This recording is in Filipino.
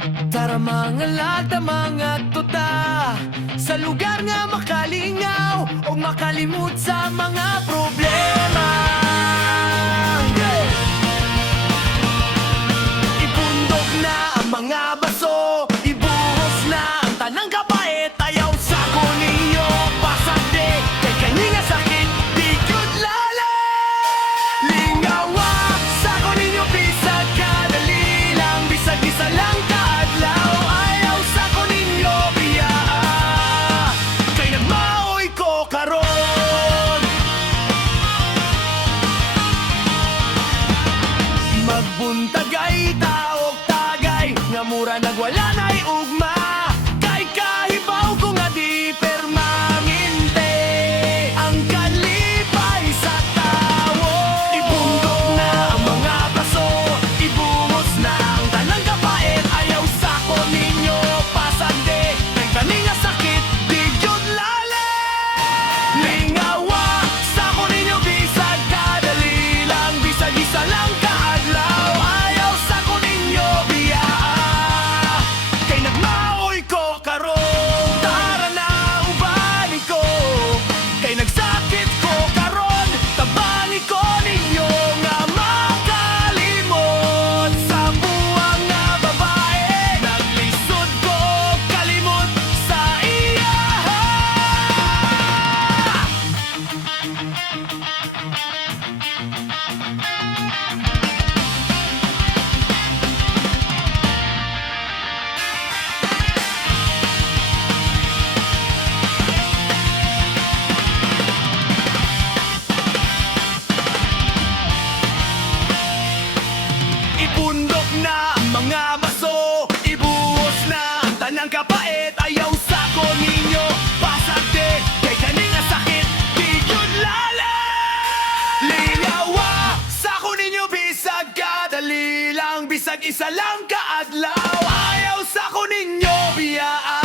Tara mga lagda, mga tuta, sa lugar nga makalingaw o makalimut sa mga problema. Ibundok na ang mga baso, ibuhos na ang tanang kapait. Ayaw sa ninyo, pasagde, kay kaninga sakit, di gyud lala. Lingawa, sa ninyo, bisag kadali lang, bisag isa lang kaadlaw. Ayaw sa ninyo, biyaa, kay nagmaoy ko karon. Magbuntag ay taok tagay, nga mura nagwala na'y ugma. Kay kahibaw ko nga di permanente ang kalipay sa tawo. Ibundok na ang mga baso, ibuhos na ang tanang kapait. Ayaw sa ninyo, pasagde, kay kaninga sakit, di gyud lala. Lingawa, sa ninyo, bisag kadali lang, bisag isa lang kaadlaw. Ayaw sa ninyo, biyaa, kay nagmaoy ko karon. Tara na, ubani ko, kay nagsakit ko karon. Tabani ko ninyo nga makalimot sa buwang nga babae. Naglisod ko kalimot sa iya. Ibundok na ang mga baso, ibuhos na ang tanang kapait. Ayaw sa ninyo, pasagde, kay kaninga sakit, di gyud lala. Lingawa, sa ninyo, bisag kadali lang, bisag isa lang kaadlaw. Ayaw sa ninyo, biyaa,